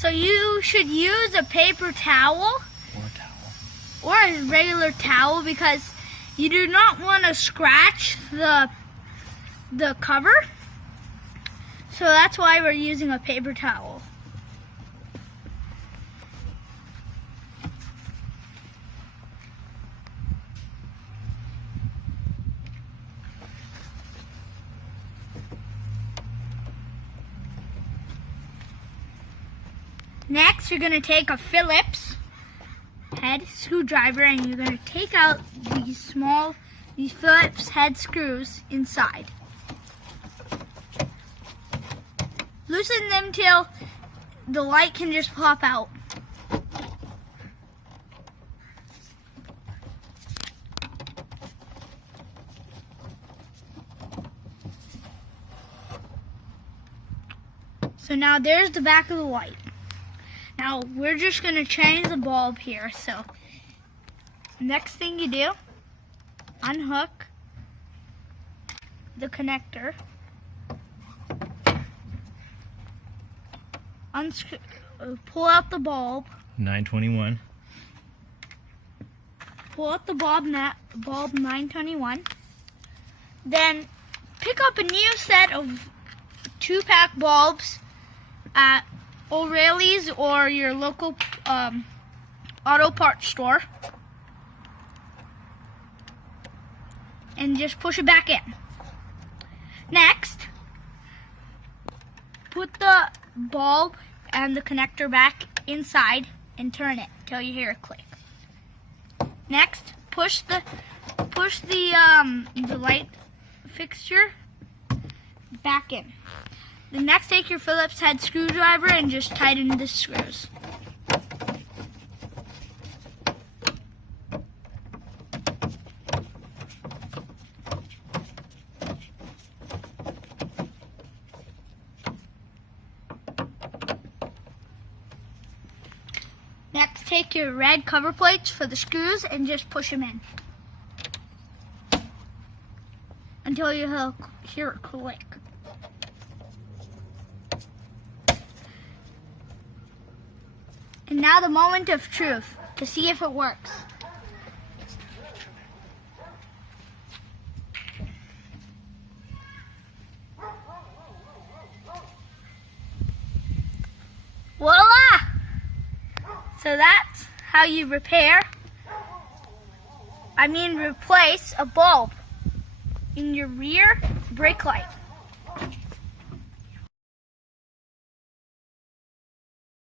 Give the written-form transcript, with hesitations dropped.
So you should use a paper towel or a regular towel because you do not want to scratch the cover. So that's why we're using a paper towel. Next, you're going to take a Phillips head screwdriver and you're going to take out these Phillips head screws inside. Loosen them till the light can just pop out. So now there's the back of the light. Now we're just going to change the bulb here. So next thing you do, unhook the connector, pull out the bulb. 921. Pull out the bulb 921. Then pick up a new set of 2-pack bulbs at O'Reilly's or your local auto parts store, and just push it back in. Next, put the bulb and the connector back inside and turn it till you hear a click. Next, push the light fixture back in. Then next, take your Phillips head screwdriver and just tighten the screws. Next, take your red cover plates for the screws and just push them in until you hear a click. And now the moment of truth to see if it works. Voila! So that's how you replace a bulb in your rear brake light.